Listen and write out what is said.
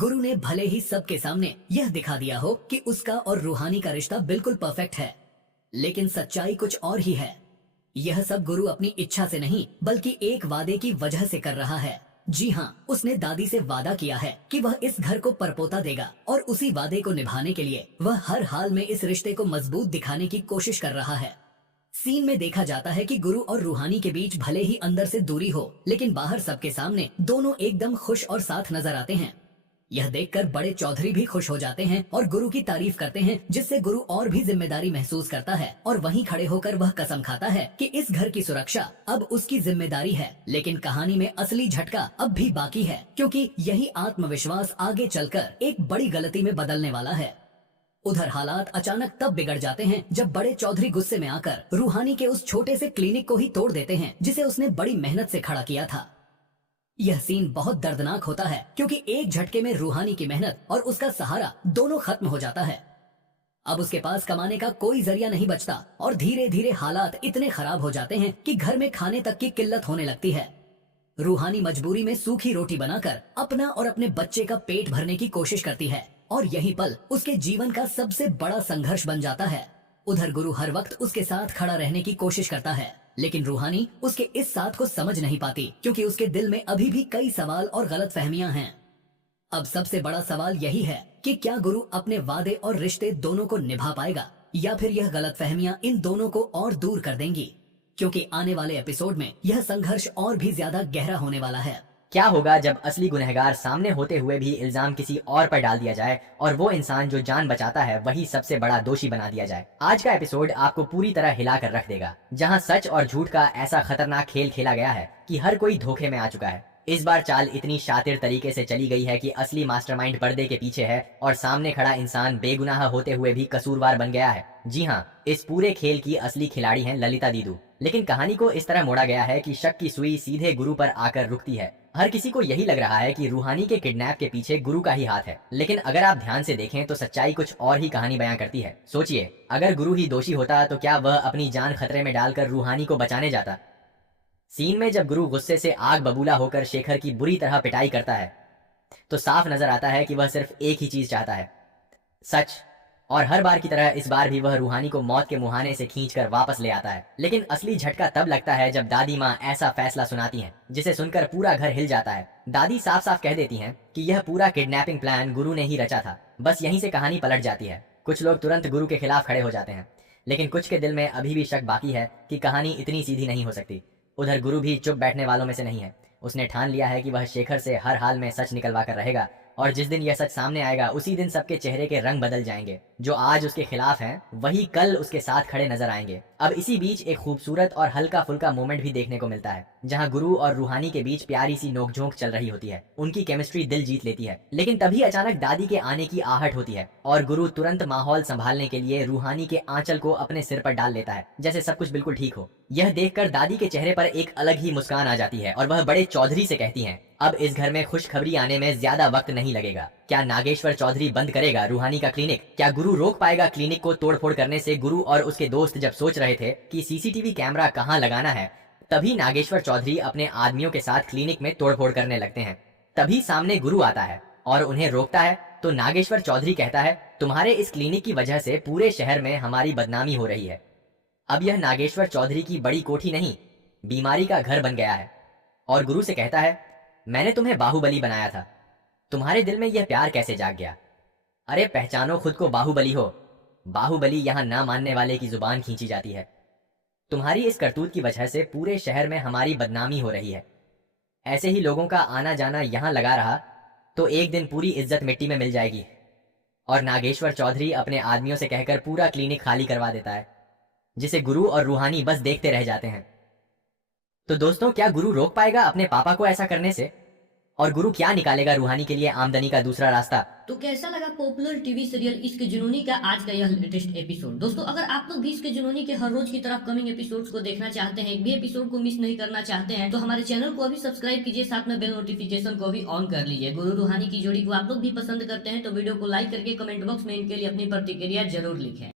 गुरु ने भले ही सबके सामने यह दिखा दिया हो कि उसका और रूहानी का रिश्ता बिल्कुल परफेक्ट है, लेकिन सच्चाई कुछ और ही है। यह सब गुरु अपनी इच्छा से नहीं बल्कि एक वादे की वजह से कर रहा है। जी हाँ, उसने दादी से वादा किया है कि वह इस घर को परपोता देगा और उसी वादे को निभाने के लिए वह हर हाल में इस रिश्ते को मजबूत दिखाने की कोशिश कर रहा है। सीन में देखा जाता है कि गुरु और रूहानी के बीच भले ही अंदर से दूरी हो, लेकिन बाहर सबके सामने दोनों एकदम खुश और साथ नजर आते हैं। यह देखकर बड़े चौधरी भी खुश हो जाते हैं और गुरु की तारीफ करते हैं, जिससे गुरु और भी जिम्मेदारी महसूस करता है और वहीं खड़े होकर वह कसम खाता है कि इस घर की सुरक्षा अब उसकी जिम्मेदारी है। लेकिन कहानी में असली झटका अब भी बाकी है, क्योंकि यही आत्मविश्वास आगे चलकर एक बड़ी गलती में बदलने वाला है। उधर हालात अचानक तब बिगड़ जाते हैं जब बड़े चौधरी गुस्से में आकर रूहानी के उस छोटे से क्लिनिक को ही तोड़ देते हैं, जिसे उसने बड़ी मेहनत से खड़ा किया था। यह सीन बहुत दर्दनाक होता है, क्योंकि एक झटके में रूहानी की मेहनत और उसका सहारा दोनों खत्म हो जाता है। अब उसके पास कमाने का कोई जरिया नहीं बचता और धीरे धीरे हालात इतने खराब हो जाते हैं कि घर में खाने तक की किल्लत होने लगती है। रूहानी मजबूरी में सूखी रोटी बनाकर अपना और अपने बच्चे का पेट भरने की कोशिश करती है और यही पल उसके जीवन का सबसे बड़ा संघर्ष बन जाता है। उधर गुरु हर वक्त उसके साथ खड़ा रहने की कोशिश करता है, लेकिन रूहानी उसके इस साथ को समझ नहीं पाती, क्योंकि उसके दिल में अभी भी कई सवाल और गलतफहमियां हैं। अब सबसे बड़ा सवाल यही है कि क्या गुरु अपने वादे और रिश्ते दोनों को निभा पाएगा, या फिर यह गलतफहमियां इन दोनों को और दूर कर देंगी, क्योंकि आने वाले एपिसोड में यह संघर्ष और भी ज्यादा गहरा होने वाला है। क्या होगा जब असली गुनहगार सामने होते हुए भी इल्जाम किसी और पर डाल दिया जाए और वो इंसान जो जान बचाता है वही सबसे बड़ा दोषी बना दिया जाए। आज का एपिसोड आपको पूरी तरह हिला कर रख देगा, जहां सच और झूठ का ऐसा खतरनाक खेल खेला गया है कि हर कोई धोखे में आ चुका है। इस बार चाल इतनी शातिर तरीके से चली गई है कि असली मास्टरमाइंड पर्दे के पीछे है और सामने खड़ा इंसान बेगुनाह होते हुए भी कसूरवार बन गया है। जी हाँ, इस पूरे खेल की असली खिलाड़ी हैं ललिता दीदू। लेकिन कहानी को इस तरह मोड़ा गया है कि शक की सुई सीधे गुरु पर आकर रुकती है। हर किसी को यही लग रहा है कि रूहानी के किडनैप के पीछे गुरु का ही हाथ है, लेकिन अगर आप ध्यान से देखें तो सच्चाई कुछ और ही कहानी बयां करती है। सोचिए, अगर गुरु ही दोषी होता तो क्या वह अपनी जान खतरे में डालकर रूहानी को बचाने जाता? सीन में जब गुरु गुस्से से आग बबूला होकर शेखर की बुरी तरह पिटाई करता है तो साफ नजर आता है कि वह सिर्फ एक ही चीज चाहता है, सच। और हर बार की तरह इस बार भी वह रूहानी को मौत के मुहाने से खींचकर वापस ले आता है। लेकिन असली झटका तब लगता है जब दादी माँ ऐसा फैसला सुनाती हैं, जिसे सुनकर पूरा घर हिल जाता है। दादी साफ साफ कह देती हैं कि यह पूरा किडनैपिंग प्लान गुरु ने ही रचा था। बस यहीं से कहानी पलट जाती है। कुछ लोग तुरंत गुरु के खिलाफ खड़े हो जाते हैं, लेकिन कुछ के दिल में अभी भी शक बाकी है कि कहानी इतनी सीधी नहीं हो सकती। उधर गुरु भी चुप बैठने वालों में से नहीं है। उसने ठान लिया है कि वह शेखर से हर हाल में सच निकलवा कर रहेगा, और जिस दिन यह सच सामने आएगा उसी दिन सबके चेहरे के रंग बदल जाएंगे। जो आज उसके खिलाफ हैं वही कल उसके साथ खड़े नजर आएंगे। अब इसी बीच एक खूबसूरत और हल्का फुल्का मोमेंट भी देखने को मिलता है, जहां गुरु और रूहानी के बीच प्यारी सी नोकझोंक चल रही होती है। उनकी केमिस्ट्री दिल जीत लेती है, लेकिन तभी अचानक दादी के आने की आहट होती है और गुरु तुरंत माहौल संभालने के लिए रूहानी के आंचल को अपने सिर पर डाल लेता है, जैसे सब कुछ बिल्कुल ठीक हो। यह देखकर दादी के चेहरे पर एक अलग ही मुस्कान आ जाती है और वह बड़े चौधरी से कहती हैं, अब इस घर में खुशखबरी आने में ज्यादा वक्त नहीं लगेगा। क्या नागेश्वर चौधरी बंद करेगा रूहानी का क्लिनिक? क्या गुरु रोक पाएगा क्लिनिक को तोड़फोड़ करने से? गुरु और उसके दोस्त जब सोच रहे थे कि सीसीटीवी कैमरा कहां लगाना है, तभी नागेश्वर चौधरी अपने आदमियों के साथ क्लिनिक में तोड़फोड़ करने लगते हैं। तभी सामने गुरु आता है और उन्हें रोकता है। तो नागेश्वर चौधरी कहता है, तुम्हारे इस क्लिनिक की वजह से पूरे शहर में हमारी बदनामी हो रही है। अब यह नागेश्वर चौधरी की बड़ी कोठी नहीं, बीमारी का घर बन गया है। और गुरु से कहता है, मैंने तुम्हें बाहुबली बनाया था, तुम्हारे दिल में यह प्यार कैसे जाग गया? अरे पहचानो खुद को बाहुबली हो। बाहुबली यहाँ ना मानने वाले की जुबान खींची जाती है। तुम्हारी इस करतूत की वजह से पूरे शहर में हमारी बदनामी हो रही है। ऐसे ही लोगों का आना जाना यहाँ लगा रहा तो एक दिन पूरी इज्जत मिट्टी में मिल जाएगी। और नागेश्वर चौधरी अपने आदमियों से कहकर पूरा क्लिनिक खाली करवा देता है, जिसे गुरु और रूहानी बस देखते रह जाते हैं। तो दोस्तों, क्या गुरु रोक पाएगा अपने पापा को ऐसा करने से? और गुरु क्या निकालेगा रूहानी के लिए आमदनी का दूसरा रास्ता? तो कैसा लगा पॉपुलर टीवी सीरियल इश्क जुनूनी का आज का यह लेटेस्ट एपिसोड? दोस्तों, अगर आप लोग भी इश्क जुनूनी के हर रोज की तरह कमिंग एपिसोड्स को देखना चाहते हैं, एक भी एपिसोड को मिस नहीं करना चाहते हैं, तो हमारे चैनल को अभी सब्सक्राइब कीजिए, साथ में बेल नोटिफिकेशन को भी ऑन कर लीजिए। गुरु रूहानी की जोड़ी को आप लोग भी पसंद करते हैं तो वीडियो को लाइक करके कमेंट बॉक्स में इनके लिए अपनी प्रतिक्रिया जरूर लिखें।